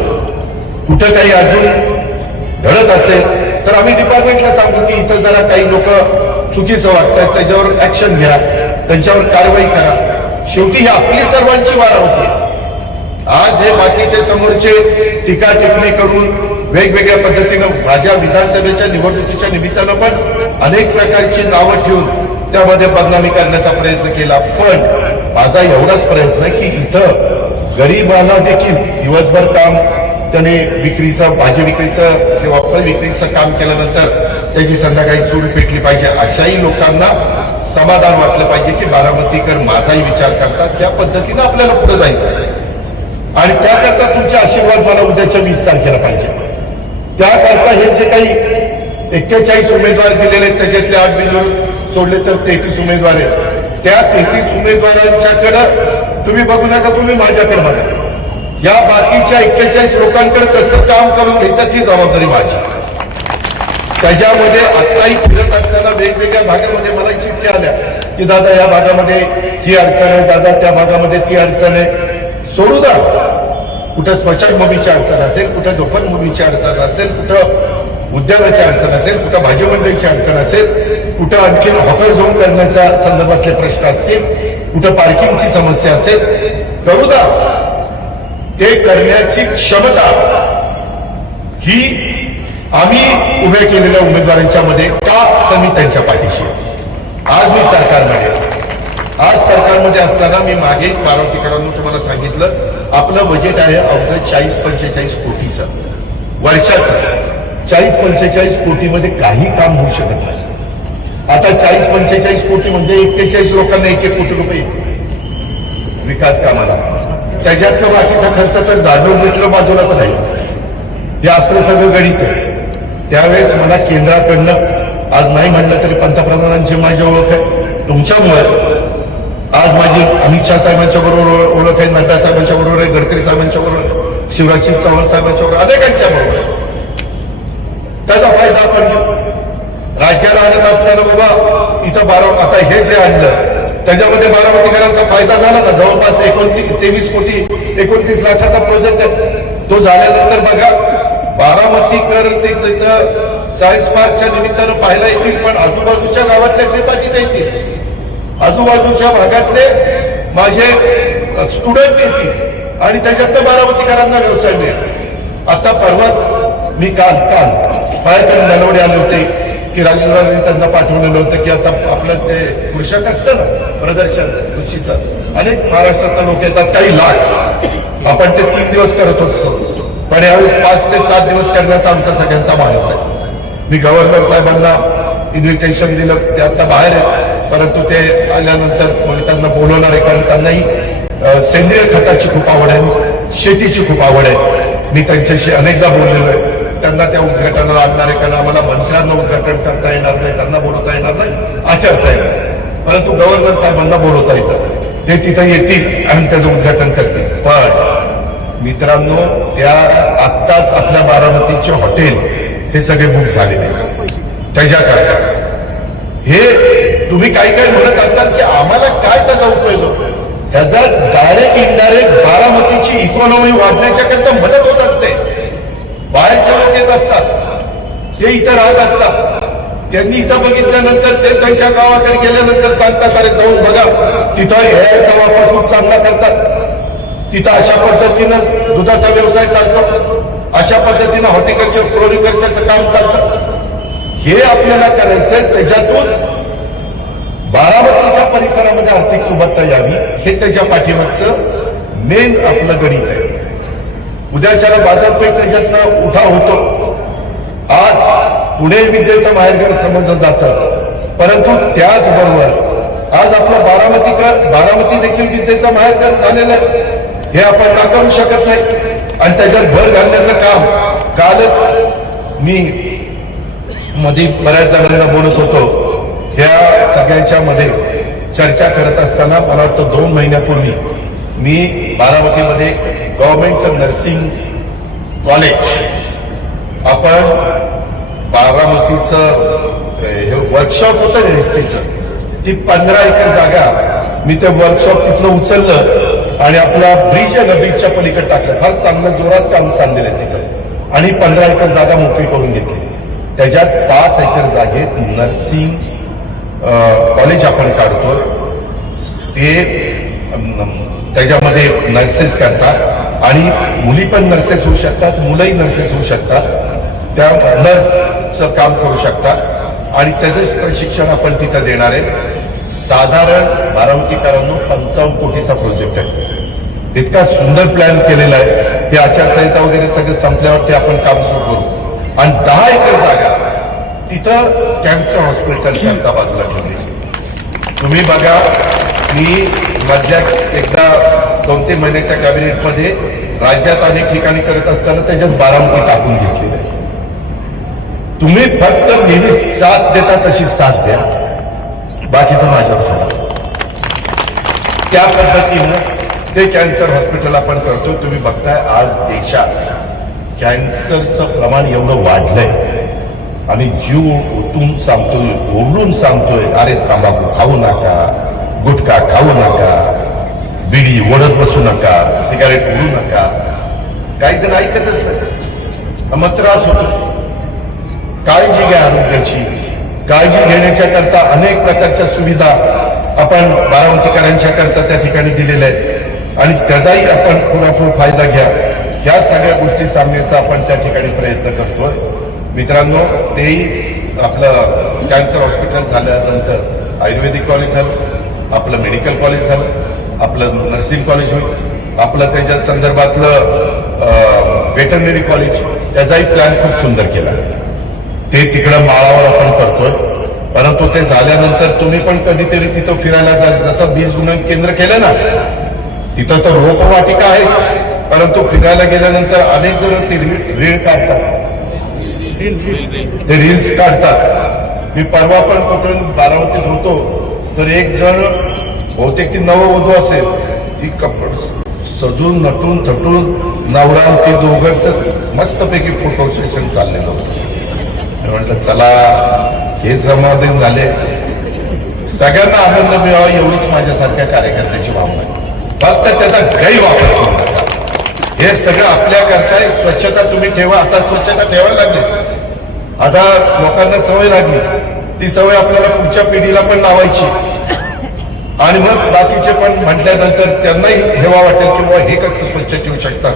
कुठं काही अजून घडत असेल तर आम्ही डिपार्टमेंटला सांगू की इथं जरा काही लोक चुकीचं वागतात, त्याच्यावर ऍक्शन घ्या, त्यांच्यावर कारवाई करा. शेवटी ही आपली सर्वांची बारामती आहे. आज हे बाकीचे समोरचे टीका टिप्पणी करून वेगवेगळ्या पद्धतीनं माझ्या विधानसभेच्या निवडणुकीच्या निमित्तानं पण अनेक प्रकारची नावं ठेवून त्यामध्ये बदनामी करण्याचा प्रयत्न केला. पण माझा एवढाच प्रयत्न आहे की इथं गरीबाला देखील दिवसभर काम, त्याने विक्रीचं, भाजी विक्रीचं किंवा फळ विक्रीचं काम केल्यानंतर त्याची संध्याकाळी चूल पेटली पाहिजे. अशाही लोकांना समाधान वाटलं पाहिजे की बारामतीकर माझाही विचार करतात. त्या पद्धतीनं आपल्याला पुढे जायचं आणि त्याकरता तुमचे आशीर्वाद मला उद्याच्या 20 तारखेला पाहिजे. त्याकरता हे जे काही 41 उमेदवार दिलेले आहेत, त्याच्यातले 8 बिनविरोध सोडले तर 33 उमेदवार आहेत. त्या 33 उमेदवारांच्याकडं तुम्ही बघू नका, तुम्ही माझ्याकडे बघा. या बाकीच्या 41 लोकांकडे कसं काम करून घ्यायचं ती जबाबदारी माझी. त्याच्यामध्ये आत्ताही फिरत असताना वेगवेगळ्या भागामध्ये मला चिठ्ठ्या आल्या की दादा या भागामध्ये ही अडचण आहे, दादा त्या भागामध्ये ती अडचण आहे. सोडू द्या, कुठं स्मशानभूमीची अडचण असेल, कुठं दोफनभूमीची अडचण असेल, कुठं उद्यानाची अडचण असेल, कुठं भाजी मंडईची अडचण असेल, कुठं आणखीन हॉटेल झोन करण्याच्या संदर्भातले प्रश्न असतील, कुठं पार्किंगची समस्या असेल, करू द्या. ते करण्याची क्षमता ही आम्ही उभ्या केलेल्या उमेदवारांच्या मध्ये का, तर मी त्यांच्या पाठीशी. आज मी सरकारमध्ये, आज सरकारमध्ये असताना मी मागे बारामतीकरांनी तुम्हाला सांगितलं, आपलं बजेट आहे अवघं 40-45 कोटीचं वर्षाचं. 40-45 कोटीमध्ये काही काम होऊ शकत नाही. आता 40-45 कोटी म्हणजे 41 लोकांना 1-1 कोटी रुपये विकास कामाला. त्याच्यातलं बाकीचा खर्च तर जाणून घेतलं बाजूला तर नाही. हे असलं सगळं गणित आहे. त्यावेळेस मला केंद्राकडनं, आज नाही म्हणलं तरी पंतप्रधानांची माझी ओळख आहे, तुमच्यामुळे आज माझी अमित शहा साहेबांच्या बरोबर ओळख आहे, नड्डा साहेबांच्या बरोबर आहे, गडकरी साहेबांच्या बरोबर, शिवराज चव्हाण साहेबांच्या बरोबर, अनेकांच्या बरोबर. त्याचा फायदा आपण घेऊ. राज्याला आणत असताना बाबा इथं आता हे जे आणलं त्याच्यामध्ये बारामतीकरांचा फायदा झाला ना. जवळपास 23 कोटी 29 लाखाचा प्रोजेक्ट आहे. तो झाल्यानंतर बघा बारामतीकर तिथं सायन्स पार्कच्या निमित्तानं पाहायला येतील, पण आजूबाजूच्या गावातल्या ट्रिपा तिथे येतील, आजूबाजूच्या भागातले माझे स्टुडंट येतील आणि त्याच्यातनं बारामतीकरांना व्यवसाय मिळेल. आता परवाच मी काल बाहेरकडे नलवडे आले होते की राजेंद्रांनी त्यांना पाठवलेलं होतं की आता आपलं ते कृषक असतं ना प्रदर्शन कृषीचं, अनेक महाराष्ट्रातले लोक येतात, काही लाख. आपण ते 3 दिवस करत होतो, पण यावेळेस 5 ते 7 दिवस करण्याचा आमचा सगळ्यांचा मानस आहे. मी गव्हर्नर साहेबांना इन्व्हिटेशन दिलं, ते आता बाहेर आहेत, परंतु ते आल्यानंतर त्यांना बोलवणार आहे, कारण त्यांनाही सेंद्रिय खताची खूप आवड आहे, शेतीची खूप आवड आहे. मी त्यांच्याशी अनेकदा बोललेलो आहे. त्यांना त्या उद्घाटनाला आणणार आहे, कारण आम्हाला मंत्र्यांना उद्घाटन करता येणार नाही, त्यांना बोलवता येणार नाही, आचारसंहिता. परंतु गव्हर्नर साहेबांना बोलवता येतं, ते तिथं येतील आणि त्याचं उद्घाटन करतील. पण मित्रांनो, त्या आत्ताच आपल्या बारामतीचे हॉटेल हे सगळे बुक झालेले त्याच्याकरता. हे तुम्ही काही काही म्हणत असाल की आम्हाला काय त्याचा उपयोग, त्याचा डायरेक्ट इनडायरेक्ट बारामतीची इकॉनॉमी वाढण्याच्या करता मदत होत असते. बाहेरचे लोक येत असतात, ते इथं राहत असतात, त्यांनी इथं बघितल्यानंतर ते त्यांच्या गावाकडे गेल्यानंतर सांगतात अरे जाऊन बघा तिथं याचा वापर खूप चांगला करतात, तिथं अशा पद्धतीनं दुधाचा व्यवसाय चालतो, अशा पद्धतीनं हॉर्टिकल्चर फ्लोरिकल्चरचं काम चालतं. हे आपल्याला करायचंय, त्याच्यातून बारामतीच्या परिसरामध्ये आर्थिक सुबत्ता यावी, हे त्याच्या पाठीमागचं मेन आपलं गणित आहे. उद्याच्याला बाजारपेठ त्याच्यातनं उठाव होतो. आज पुणे विद्येचं माहेरघर समजलं जातं, परंतु त्याचबरोबर आज आपलं बारामती देखील विद्येचं माहेरघर झालेलं आहे, हे आपण नाकारू शकत नाही. आणि त्याच्यात भर घालण्याचं काम कालच मी मध्ये बऱ्याच जणांना बोलत होतो. ह्या सगळ्यांच्या मध्ये चर्चा करत असताना मला वाटतं 2 महिन्यापूर्वी मी बारामतीमध्ये गव्हर्नमेंटचं नर्सिंग कॉलेज, आपण बारामतीचं हे वर्कशॉप होतं रेजिस्ट्रीचं, ती 15 एकर जागा मी ते वर्कशॉप तिथलं उचललं आणि आपला ब्रिज आहे ना, ब्रिजच्या पलीकडे टाकलं. फार चांगलं जोरात काम चाललेलं आहे तिथं, आणि 15 एकर जागा मोकळी करून घेतली. त्याच्यात 5 एकर जागेत नर्सिंग कॉलेज आपण काढतो. ते त्याच्यामध्ये नर्सेस करतात आणि मुली पण नर्सेस होऊ शकतात, मुलंही नर्सेस होऊ शकतात, त्या नर्सचं काम करू शकतात आणि त्याचं प्रशिक्षण आपण तिथं देणार आहे. साधारण बारामतीकरांनो 55 कोटीचा प्रोजेक्ट आहे. इतका सुंदर प्लॅन केलेला आहे. हे आचारसंहिता वगैरे सगळं संपल्यावरती आपण काम सुरू करू. आणि 10 एकर जागा तिथं कॅन्सर हॉस्पिटल करता बाजूला ठेवली. तुम्ही बघा, मी मधल्या एकदा 2-3 महिन्याच्या कॅबिनेटमध्ये राज्यात अनेक ठिकाणी करत असताना त्याच्यात बारामती टाकून घेतलेलं आहे. तुम्ही फक्त नेहमी साथ देता तशी साथ द्या, बाकीचं माझ्यावर सोडा. त्या पद्धतीनं ते कॅन्सर हॉस्पिटल आपण करतोय. तुम्ही बघताय आज देशात कॅन्सरचं प्रमाण एवढं वाढलंय. आम्ही जीव ओतून सांगतोय, ओरडून सांगतोय, अरे तंबाखू खाऊ नका, गुटखा खाऊ नका, बिडी ओढत बसू नका, सिगारेट ओढू नका. काही जण ऐकतच नाही, मग त्रास होतो. काळजी घ्या आरोग्याची. काळजी घेण्याच्या करता अनेक प्रकारच्या सुविधा आपण बारामतीकरांच्या करता त्या ठिकाणी दिलेल्या आहेत आणि त्याचाही आपण पुरेपूर फायदा घ्या. ह्या सगळ्या गोष्टी सांगण्याचा आपण त्या ठिकाणी प्रयत्न करतोय. मित्रांनो, तेही आपलं कॅन्सर हॉस्पिटल झाल्यानंतर आयुर्वेदिक कॉलेज झालं, आपलं मेडिकल कॉलेज झालं, आपलं नर्सिंग कॉलेज होईल, आपलं त्याच्या संदर्भातलं वेटरनरी कॉलेज, त्याचाही प्लॅन खूप सुंदर केला. ते तिकडं माळावर आपण करतोय. परंतु ते झाल्यानंतर तुम्ही पण कधीतरी तिथं फिरायला जा. जसं बीज उन्नयन केंद्र केलं ना, तिथं तर रोपवाटिका आहेच, परंतु फिरायला गेल्यानंतर अनेक जण ते रील काढतात, ते रील्स काढतात. मी परवा पण कुठून बारामतीत होतो, तर एक जण बहुतेक ती नववधू असेल, ती कपड सजून नटून थटून नवरा ती दोघांचं मस्तपैकी फोटो सेशन चाललेलं होतं. म्हटलं चला, हे जमावून झाले, सगळ्यांना आनंद मिळावा एवढीच माझ्यासारख्या कार्यकर्त्याची भावना आहे. फक्त त्याचा गैरवापर करू नका. हे सगळं आपल्या करताय. स्वच्छता तुम्ही ठेवा. आता स्वच्छता ठेवायला लागली, आता लोकांना सवय लागली. ती सवय आपल्याला पुढच्या पिढीला पण लावायची आणि मग बाकीचे पण म्हटल्यानंतर त्यांनाही हेवा वाटेल की बाबा हे कसं स्वच्छ ठेवू शकतात.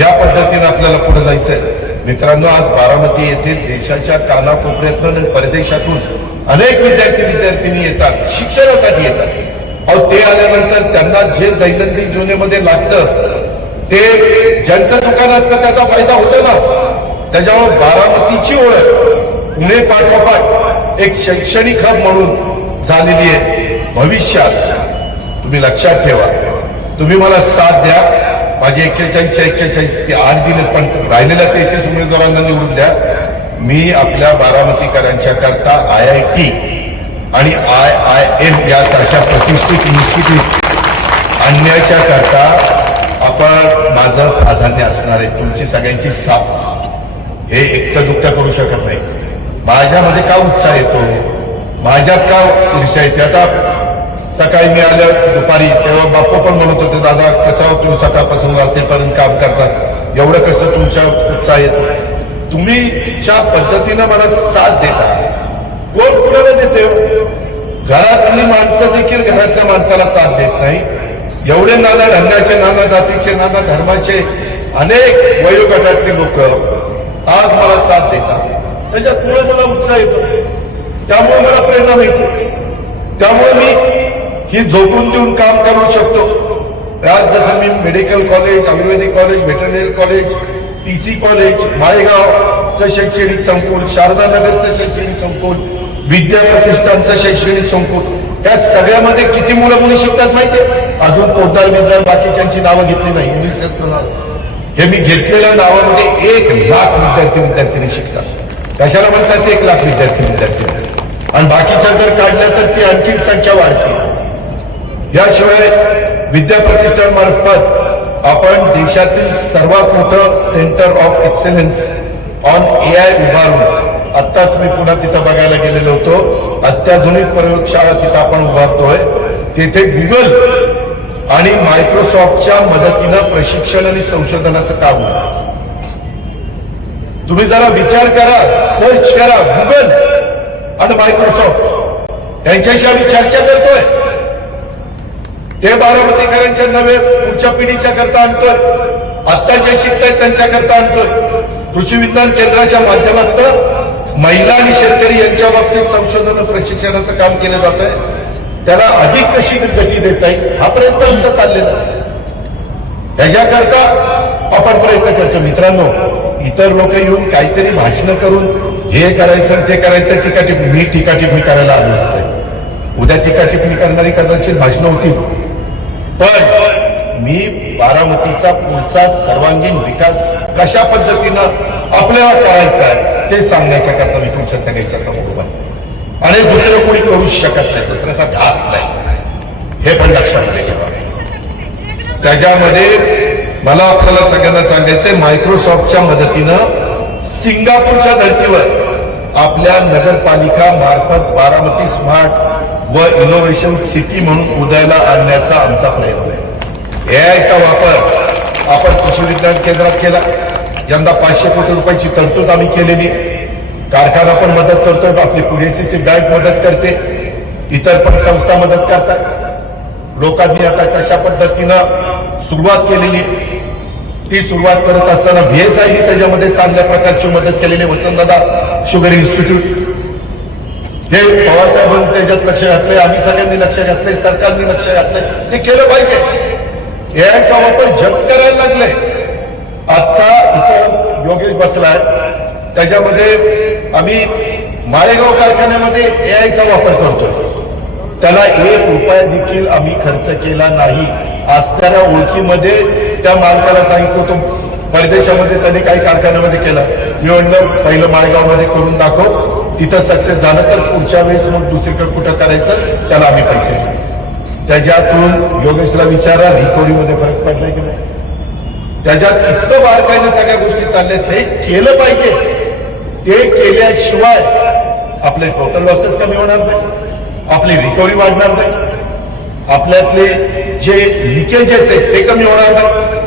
या पद्धतीने आपल्याला पुढे जायचंय. मित्रांनो, आज बारामती येथे देशाच्या कानाकोपऱ्यातून आणि परदेशातून अनेक विद्यार्थिनी येतात, शिक्षणासाठी येतात. अहो, ते आल्यानंतर त्यांना जे दैनंदिन जीवनामध्ये लागतं ते ज्यांचं दुकान असतं त्याचा फायदा होतो ना. त्याच्यामुळे बारामतीची ओळख पुणे पाठोपाठ एक शैक्षणिक हब म्हणून झालेली आहे. भविष्यात तुम्ही लक्षात ठेवा, तुम्ही मला साथ द्या. माझे 41 ते 8 दिले, पण राहिलेल्या 33 उमेदवारांना निवडून द्या. मी आपल्या बारामतीकरांच्या करता IIT आणि IIM यासारख्या प्रतिष्ठित इन्स्टिट्यूट आणण्याच्या करता आपण माझं प्राधान्य असणार आहे. तुमची सगळ्यांची साथ हे एकटं दुकटं करू शकत नाही. माझ्यामध्ये का उत्साह येतो, माझ्यात का ईर्ष्या येते. आता सकाळी मी आल्या दुपारी तेव्हा बाप्पा पण म्हणत होते, दादा कसं तुम्ही सकाळपासून रात्रीपर्यंत काम करतात, एवढं कसं तुमच्या उत्साह येतो. तुम्ही ज्या पद्धतीनं मला साथ देता, कोण कुणाला देते. घरातली माणसं देखील घरातल्या माणसाला साथ देत नाही. एवढे नाना रंगाचे, नाना जातीचे, नाना धर्माचे अनेक वयोगटातली लोक आज मला साथ देतात. त्याच्यामुळे मला उत्साह येतो, त्यामुळे मला प्रेरणा मिळते, त्यामुळे मी ही झोपून देऊन काम करू शकतो. आज जसं मी medical college, ayurvedic college, veterinary college, TC college, माळेगावचं शैक्षणिक संकुल, शारदा नगरचं शैक्षणिक संकुल, विद्या प्रतिष्ठानचं शैक्षणिक संकुल, या सगळ्यामध्ये किती मुलं मुली शिकतात माहितीये. अजून पोद्दार बिद्दार बाकीच्यांची नावं घेतली नाही. हे मी घेतलेल्या नावामध्ये 1,00,000 विद्यार्थी शिकतात. कशाला म्हणतात 1,00,000 विद्यार्थी आणि बाकीच्या जर काढल्या तर ती आणखी संख्या वाढते. याशिवाय विद्या प्रतिष्ठानमार्फत आपण देशातील सर्वात मोठं centre of excellence on AI उभारून, आत्ताच मी पुन्हा तिथं बघायला गेलेलो होतो, अत्याधुनिक प्रयोगशाळा तिथं आपण उभारतोय. तिथे गुगल आणि मायक्रोसॉफ्टच्या मदतीनं प्रशिक्षण आणि संशोधनाचं काम आहे. तुम्ही जरा विचार करा, सर्च करा, गुगल आणि मायक्रोसॉफ्ट यांच्याशी आम्ही चर्चा करतोय. ते बारामतीकरांच्या नव्हे, पुढच्या पिढीच्या करता आणतोय. आता जे शिकतायत त्यांच्या करता आणतोय. कृषी विज्ञान केंद्राच्या माध्यमातून महिला आणि शेतकरी यांच्या बाबतीत संशोधन प्रशिक्षणाचं काम केलं जात आहे. त्याला अधिक कशी गती देता येईल हा प्रयत्न आमचा चाललेला आहे. त्याच्याकरता आपण प्रयत्न करतो. मित्रांनो, इतर लोक येऊन काहीतरी भाषणं करून हे करायचं ते करायचं, टीकाटिप्पणी करायला आलो होते. उद्या टीकाटिप्पणी करणारी कदाचित भाषणं होती, पण मी बारामतीचा पुढचा सर्वांगीण विकास कशा पद्धतीनं आपल्याला करायचा आहे ते सांगण्याच्या करता मी तुमच्या सगळ्यांच्या समोर आहे. आणि दुसरं कोणी करू शकत नाही, दुसऱ्याचा ध्यास नाही, हे पण लक्षात ठेवा. त्याच्यामध्ये मला आपल्याला सगळ्यांना सांगायचंय, मायक्रोसॉफ्टच्या मदतीनं सिंगापूरच्या धर्तीवर आपल्या नगरपालिका मार्फत बारामती स्मार्ट व इनोव्हेशन सिटी म्हणून उदयाला आणण्याचा आमचा प्रयत्न आहे. AIचा वापर आपण कृषी विज्ञान केंद्रात केला. यंदा 500 कोटी रुपयाची तरतूद आम्ही केलेली. कारखाना पण मदत करतोय, आपली PDCC बँक मदत करते, इतर पण संस्था मदत करतात. लोकांनी आता तशा पद्धतीनं सुरुवात केलेली. ती सुरुवात करत असताना VSI त्याच्यामध्ये चांगल्या प्रकारची मदत केलेली. वसंतदादा शुगर इन्स्टिट्यूट, हे पवार साहेबांनी त्याच्यात लक्ष घातलंय, आम्ही सगळ्यांनी लक्ष घातलंय, सरकारने लक्ष घातलंय, ते केलं पाहिजे. AIचा वापर जग करायला लागलाय. आता इथं योगेश बसलाय, त्याच्यामध्ये आम्ही माळेगाव कारखान्यामध्ये AIचा वापर करतोय. त्याला 1 रुपया देखील आम्ही खर्च केला नाही. असणाऱ्या ओळखीमध्ये त्या मालकाला सांगितलं होतो, परदेशामध्ये त्यांनी काही कारखान्यामध्ये केलं. मी म्हणलं पहिलं माळेगावमध्ये करून दाखव, तिथं सक्सेस झालं तर पुढच्या वेळेस मग दुसरीकडे कुठं करायचं, त्याला आम्ही पैसे देऊ. त्याच्यातून योगेशला विचारा रिकव्हरीमध्ये फरक पडलाय की नाही. त्याच्यात इतकं बारकाईने सगळ्या गोष्टी चालल्यात. हे केलं पाहिजे. ते केल्याशिवाय आपले टोटल लॉसेस कमी होणार नाही, आपली रिकव्हरी वाढणार नाही, आपल्यातले जे लिकेजेस आहेत ते कमी होणार नाही.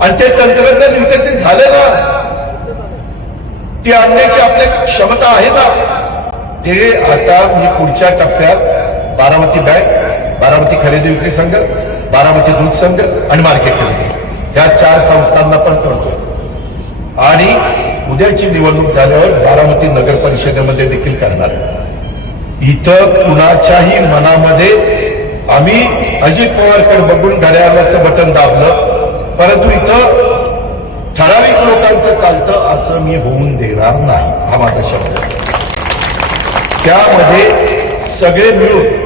आणि ते तंत्रज्ञान विकसित झालं ना, ती आणण्याची आपल्या क्षमता आहे ना, ते आता मी पुढच्या टप्प्यात बारामती बँक, बारामती खरेदी विक्री संघ, बारामती दूध संघ आणि मार्केट कमिटी या 4 संस्थांना पण करतोय. आणि उद्याची निवडणूक झाल्यावर बारामती नगर परिषदेमध्ये देखील करणार आहे. इथं कुणाच्याही मनामध्ये आम्ही अजित पवारकडे बघून घड्याळाचं बटन दाबलं, परंतु इथं ठराविक लोकांचं चालतं असं मी होऊन देणार नाही, हा माझा शब्द आहे. त्यामध्ये सगळे मिळून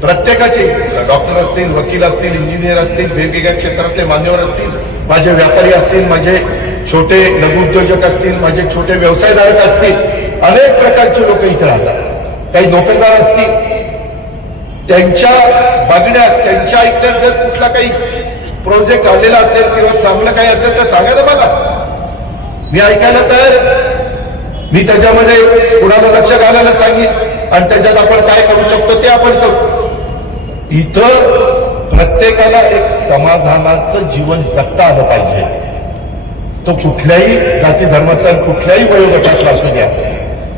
प्रत्येकाचे, डॉक्टर असतील, वकील असतील, इंजिनियर असतील, वेगवेगळ्या क्षेत्रातले मान्यवर असतील, माझे व्यापारी असतील, माझे छोटे लघुउद्योजक असतील, माझे छोटे व्यवसायधारक असतील, अनेक प्रकारचे लोक इथे राहतात. काही नोकरदार असतील, त्यांच्या बघण्यात त्यांच्या ऐकण्यात जर कुठला काही प्रोजेक्ट आलेला असेल किंवा चांगलं काही असेल तर सांगा ना मला, मी ऐकायला तयार. मी त्याच्यामध्ये कुणाला लक्ष घालायला सांगेन आणि त्याच्यात आपण काय करू शकतो ते आपण करू. इथं प्रत्येकाला एक समाधानाचं जीवन जगता आलं पाहिजे. तो कुठल्याही जाती धर्माचा कुठल्याही वयोगटाचा असू द्या,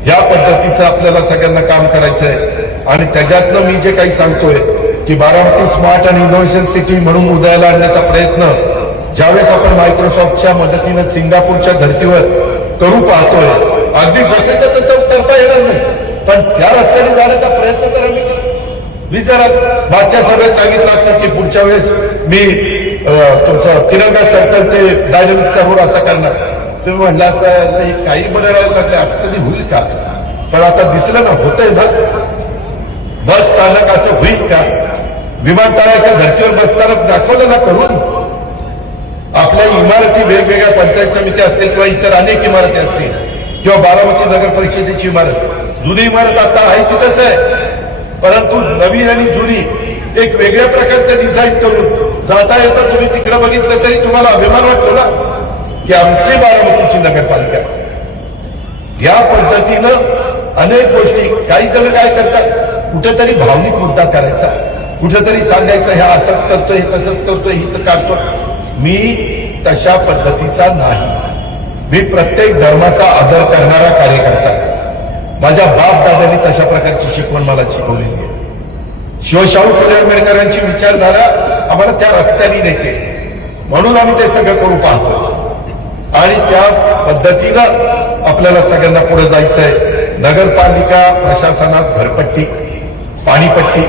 या पद्धतीचं आपल्याला सगळ्यांना काम करायचंय. आणि त्याच्यातनं मी जे काही सांगतोय की बारामती स्मार्ट आणि इनोव्हेशन सिटी म्हणून उदयाला आणण्याचा प्रयत्न ज्यावेळेस आपण मायक्रोसॉफ्टच्या मदतीनं सिंगापूरच्या धर्तीवर करू पाहतोय, अगदी जसेच तसं करता येणार नाही, पण त्या रस्त्याने जाण्याचा प्रयत्न तर आम्ही करू. मी जरा मागच्या सभेत सांगितलं असतं की पुढच्या वेळेस मी तुमचं तिरंगा सर्कल ते डायनामिक्सचा रोड असा करणार. तुम्ही म्हटलं असतं काही बनायला लागले, असं कधी होईल का? पण आता दिसलं ना, होतंय ना. बस स्थानक असं होईल का? विमानतळाच्या धर्तीवर बस स्थानक दाखवलं ना करून. आपल्या इमारती वेगवेगळ्या पंचायत समिती असतील किंवा इतर अनेक इमारती असतील किंवा बारामती नगर परिषदेची इमारत, जुनी इमारत आता आहे तिथंच आहे, परंतु नवीन आणि जुनी एक वेगळ्या प्रकारचं डिझाईन करून जाता येता तुम्ही तिकडे बघितलं तरी तुम्हाला अभिमान वाटतो ना की आमची बारामतीची नगरपालिका. या पद्धतीनं अनेक गोष्टी, काही जण काय करतात, कुठेतरी भावनिक मुद्दा करायचा, कुठेतरी सांगायचं हे असंच करतोय, हे तसंच करतोय, हिथं काढतो. मी तशा पद्धतीचा नाही. मी प्रत्येक धर्माचा आदर करणारा कार्यकर्ता. माझ्या बाप दादांनी तशा प्रकारची शिकवण मला शिकवलेली आहे. शिवशाहू फुले आंबेडकरांची विचारधारा आम्हाला त्या रस्त्याने देते, म्हणून आम्ही ते सगळं करू पाहतो. आणि त्या पद्धतीनं आपल्याला सगळ्यांना पुढे जायचंय. नगरपालिका प्रशासनात घरपट्टी, पाणीपट्टी,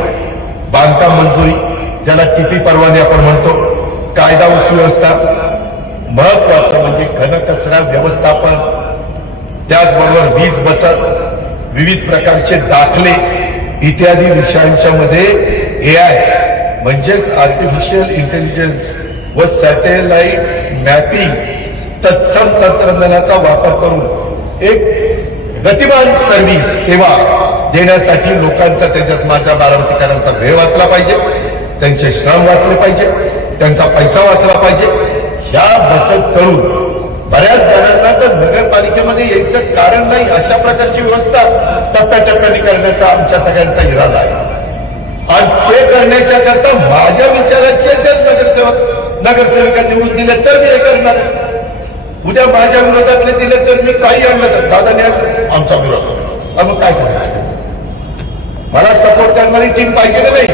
बांधकाम मंजुरी, ज्याला टीपी परवाने आपण म्हणतो, कायदा व सुव्यवस्था, महत्वाचं म्हणजे घनकचरा व्यवस्थापन, त्याचबरोबर वीज बचत, विविध प्रकारचे दाखले इत्यादी विषयांच्या मध्ये AI म्हणजेच आर्टिफिशियल इंटेलिजन्स व सॅटेलाइट मॅपिंग तत्सम तंत्रज्ञानाचा वापर करून एक गतिमान सर्व्हिस सेवा देण्यासाठी लोकांचा, त्याच्यात माझ्या बारामतीकरांचा वेळ वाचला पाहिजे, त्यांचे श्रम वाचले पाहिजे, त्यांचा पैसा वाचला पाहिजे. ह्या बचत करून बऱ्याच जणांना तर नगरपालिकेमध्ये यायचं कारण नाही, अशा प्रकारची व्यवस्था टप्प्याटप्प्याने करण्याचा आमच्या सगळ्यांचा इरादा आहे. आणि ते करण्याच्या करता माझ्या विचाराचे जर नगरसेविका निवडून दिले तर मी हे करणार. उद्या माझ्या विरोधातले दिले तर मी काही आणलं, दादाने आणलं आमचा विरोध, मग काय करायचं? मला सपोर्ट करणारी टीम पाहिजे का नाही?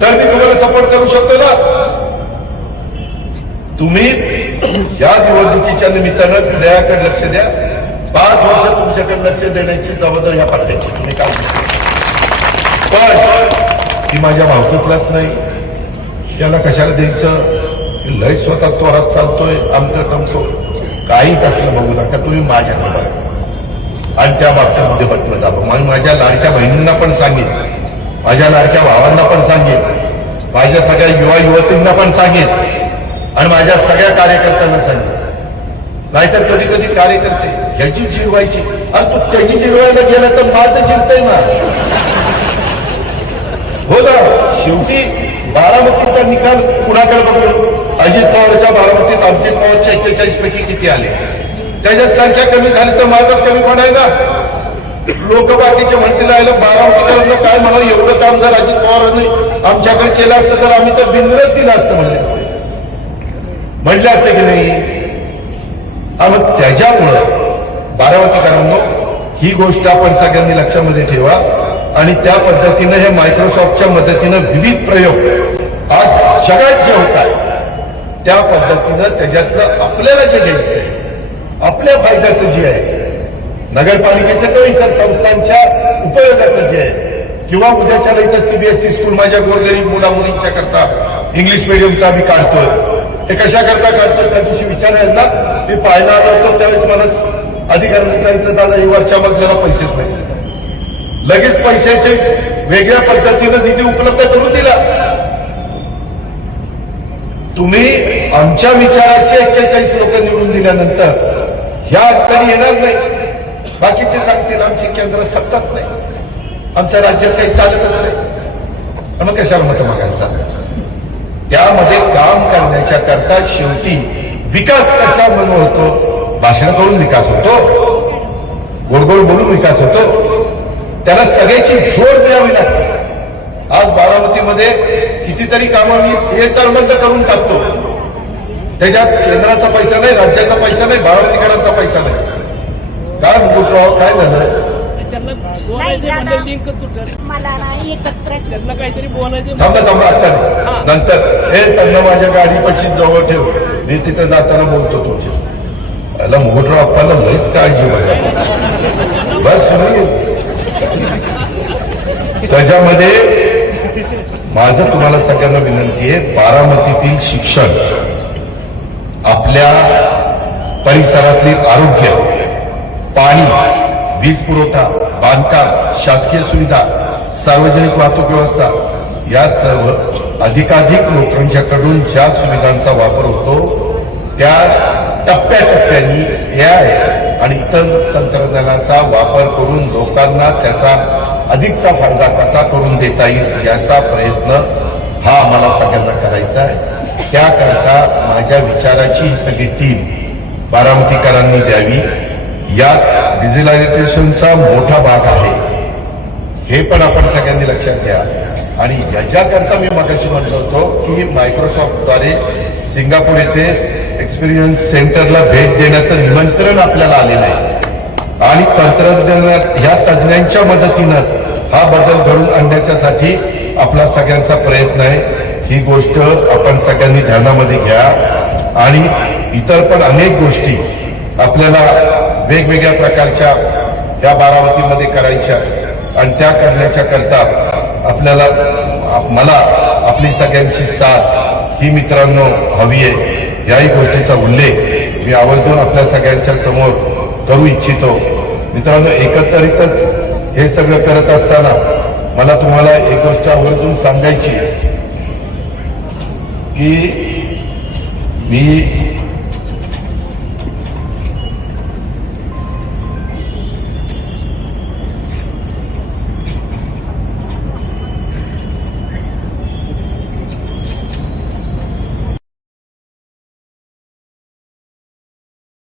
तर मी तुम्हाला सपोर्ट करू शकतो ना. तुम्ही या निवडणुकीच्या निमित्तानं क्रीडाकडे लक्ष द्या. 5 वर्ष तुमच्याकडे लक्ष देण्याची जबाबदारी ह्या पार्टीची, तुम्ही काय. पण ती माझ्या भावकीतलाच नाही, त्याला कशाला द्यायचं, लय स्वतः तोरात चालतोय, आमचं तमचं काही असलं बघू नका. तुम्ही माझ्याकडे बघा आणि त्या बाबतीमध्ये बटणं दाबा. मग माझ्या लाडक्या बहिणींना पण सांगेन, माझ्या लाडक्या भावांना पण सांगेन, माझ्या सगळ्या युवा युवतींना पण सांगेन आणि माझ्या सगळ्या कार्यकर्त्यांना सांगेन. नाहीतर कधी कधी कार्यकर्ते ह्याची जिरवायची, आणि तू त्याची जिरवायला गेला तर माझं जिरतंय ना. हो ना, शेवटी बारामतीचा निकाल कुणाकडे बघतो? अजित पवारच्या बारामतीत अजित पवारच्या 41 पैकी किती आले? त्याच्यात संख्या कमी झाली तर माझाच कमी पण आहे ना. लोक बाकीचे म्हणतील राहिलं बारामतीकरांना काय म्हणावं, एवढं काम जर अजित पवारांनी आमच्याकडे केलं असतं तर आम्ही तर बिनविरोध दिलं असतं म्हणले असते की नाही. मग त्याच्यामुळं बारामतीकरांनो ही गोष्ट आपण सगळ्यांनी लक्षामध्ये ठेवा. आणि त्या पद्धतीनं हे मायक्रोसॉफ्टच्या मदतीनं विविध प्रयोग आज जगात जे होत आहे त्या पद्धतीनं त्याच्यातलं आपल्याला जे घ्यायचं आहे, आपल्या फायद्याचं जे आहे, नगरपालिकेच्या किंवा इतर संस्थांच्या उपयोगाचं जे आहे, किंवा उद्याच्या इथं CBSE स्कूल माझ्या गोरगरीब मुला मुलींच्या करता इंग्लिश मिडियमचा आम्ही काढतोय. ते कशा करता काढतोय त्या दिवशी विचारायला ना, मी पाहायला आलो होतो त्यावेळेस मला अधिकाऱ्यांनी सांगितलं, दादा ही वरच्या मजल्याला पैसेच नाही. लगेच पैशाचे वेगळ्या पद्धतीनं निधी उपलब्ध करून दिला. तुम्ही आमच्या विचाराचे 41 लोक निवडून दिल्यानंतर ह्या अडचणी येणार नाही. बाकीचे सांगतील आमची केंद्र सत्ताच नाही, आमच्या राज्यात काही चालतच नाही. मग कशाला मतं मागायचा? त्यामध्ये काम करण्याच्या करता शेवटी विकास कशामुळे होतो? भाषण करून विकास होतो, गोडगोड बोलून विकास होतो, त्याला सगळ्याची जोड मिळावी लागते. आज बारामतीमध्ये कितीतरी कामं मी CSR बंद करून टाकतो, त्याच्यात केंद्राचा पैसा नाही, राज्याचा पैसा नाही, बारामतीकरांचा पैसा नाही. काय मुकुटराव, काय झालं? मला ना एकच प्रश्न, त्यांना काहीतरी बोलायचं. थांबा आता नंतर हे त्यांना माझ्या गाडीपाशी जवळ ठेव, मी तिथं जाताना बोलतो तुमची. याला मुकुटराव आपल्याला लईच काळजी बघा. बस त्याच्यामध्ये माझं तुम्हाला सगळ्यांना विनंती आहे, बारामतीतील शिक्षण, आपल्या परिसरातले आरोग्य, पाणी, वीज पुरवठा, बांधकाम, शासकीय सुविधा, सार्वजनिक वाहतूक व्यवस्था, या सर्व अधिकाधिक लोकांच्याकडून ज्या सुविधांचा वापर होतो त्या टप्प्याटप्प्याने AI आणि इतर तंत्रज्ञानाचा वापर करून लोकांना त्याचा अधिकचा फायदा कसा करून देता येईल याचा प्रयत्न हा आम्हाला सगळ्यांना करायचा आहे. त्याकरता माझ्या विचाराची ही सगळी टीम बारामतीकरांनी द्यावी. यात डिजिटलायझेशनचा मोठा भाग आहे, हे पण आपण सगळ्यांनी लक्षात घ्या. आणि याच्याकरता मी मगाशी म्हणलो होतो की मायक्रोसॉफ्टद्वारे सिंगापूर येथे एक्सपिरियन्स सेंटरला भेट देण्याचं निमंत्रण आपल्याला आलेलं आहे आणि तंत्रज्ञानात ह्या तज्ज्ञांच्या मदतीनं हा बदल घडून आणण्याच्यासाठी आपला सगळ्यांचा प्रयत्न आहे. ही गोष्ट आपण सगळ्यांनी ध्यानामध्ये घ्या. आणि इतर पण अनेक गोष्टी आपल्याला वेगवेगळ्या प्रकारच्या या बारामतीमध्ये करायच्या आणि त्या करण्याच्या करता आपल्याला मला आपली सगळ्यांची साथ ही मित्रांनो हवी आहे. याही गोष्टीचा उल्लेख मी आवर्जून आपल्या सगळ्यांच्या समोर करू इच्छितो. मित्रांनो, एकत्रितच हे सगळं करत असताना मला तुम्हाला एक गोष्ट आवर्जून सांगायची की मी